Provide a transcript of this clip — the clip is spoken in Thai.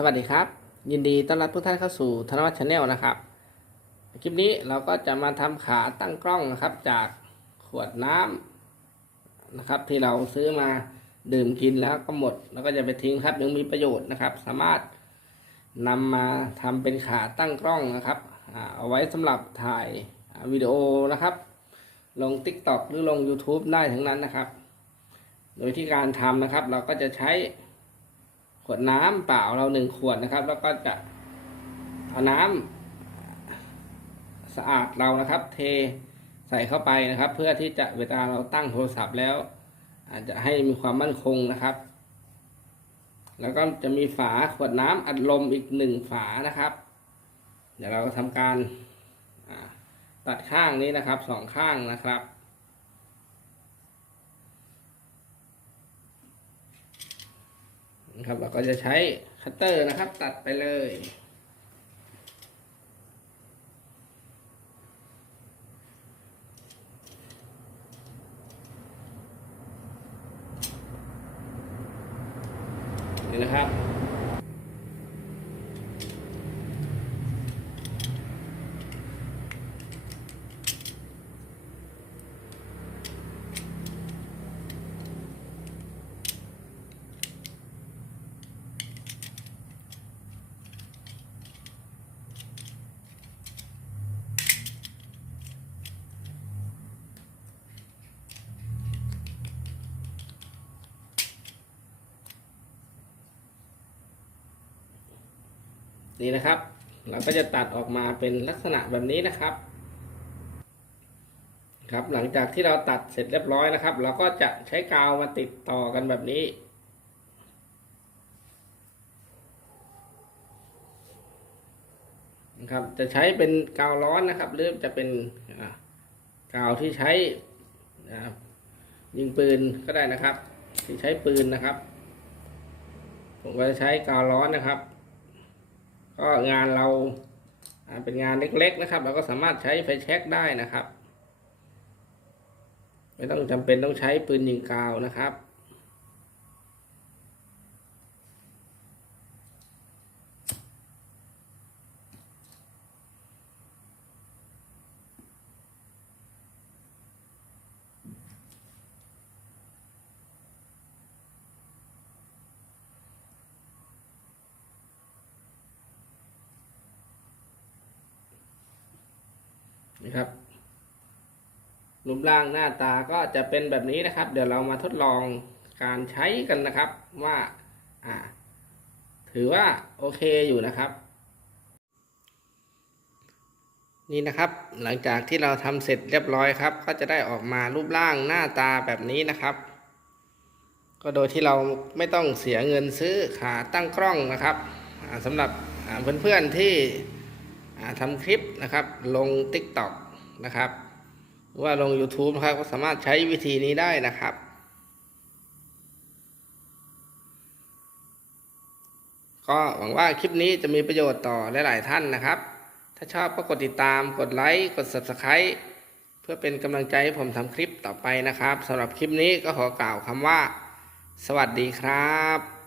สวัสดีครับ ยินดีต้อนรับทุกท่านเข้าสู่ธนวัฒน์ชาแนลนะครับ คลิปนี้เราก็จะมาทำขาตั้งกล้องนะครับ จากขวดน้ำนะครับ ที่เราซื้อมาดื่มกินแล้วก็หมด แล้วก็จะไปทิ้งครับยังมีประโยชน์นะครับ สามารถนำมาทำเป็นขาตั้งกล้องนะครับเอาไว้สำหรับถ่ายวิดีโอนะครับ ลง TikTok หรือลง YouTube ได้ทั้งนั้นนะครับ โดยที่การทำนะครับ เราก็จะใช้ ขวดน้ำเปล่าเราหนึ่งขวดนะครับ แล้วก็จะเอาน้ำสะอาดเรานะครับ เทใส่เข้าไปนะครับ เพื่อที่จะเวลาเราตั้งโทรศัพท์แล้ว อาจจะให้มีความมั่นคงนะครับ แล้วก็จะมีฝาขวดน้ำอัดลมอีกหนึ่งฝานะครับ เดี๋ยวเราทำการตัดข้างนี้นะครับสองข้างนะครับ นะครับ เราก็จะใช้คัตเตอร์นะครับ ตัดไปเลยนี่นะครับ นี่นะครับ เราก็จะตัดออกมาเป็นลักษณะแบบนี้นะครับ ครับหลังจากที่เราตัดเสร็จเรียบร้อยนะครับ เราก็จะใช้กาวมาติดต่อกันแบบนี้นะครับจะใช้เป็นกาวร้อนนะครับหรือจะเป็นกาวที่ใช้อ่ายิงปืนก็ได้นะครับ ที่ใช้ปืนนะครับ ผมก็จะใช้กาวร้อนนะครับ ก็งานเราเป็นงานเล็กๆนะครับ เราก็สามารถใช้ไฟแช็กได้นะครับ ไม่ต้องจำเป็นต้องใช้ปืนยิงกาวนะครับ นะครับรูปร่างหน้าตาก็จะเป็นแบบนี้นะครับ เดี๋ยวเรามาทดลองการใช้กันนะครับว่าอ่า ถือว่าโอเคอยู่นะครับ นี่นะครับ หลังจากที่เราทำเสร็จเรียบร้อยครับ ก็จะได้ออกมารูปร่างหน้าตาแบบนี้นะครับ ก็โดยที่เราไม่ต้องเสียเงินซื้อขาตั้งกล้องนะครับสำหรับเพื่อนๆที่ ทำคลิปนะครับลง TikTok นะครับว่าลง YouTube นะครับก็สามารถใช้วิธีนี้ได้นะครับ ก็หวังว่าคลิปนี้จะมีประโยชน์ต่อหลายๆท่านนะครับ ถ้าชอบก็กดติดตามกดไลค์กด Subscribe เพื่อเป็นกำลังใจให้ผมทำคลิปต่อไปนะครับสำหรับคลิปนี้ก็ขอกล่าวคำว่า สวัสดีครับ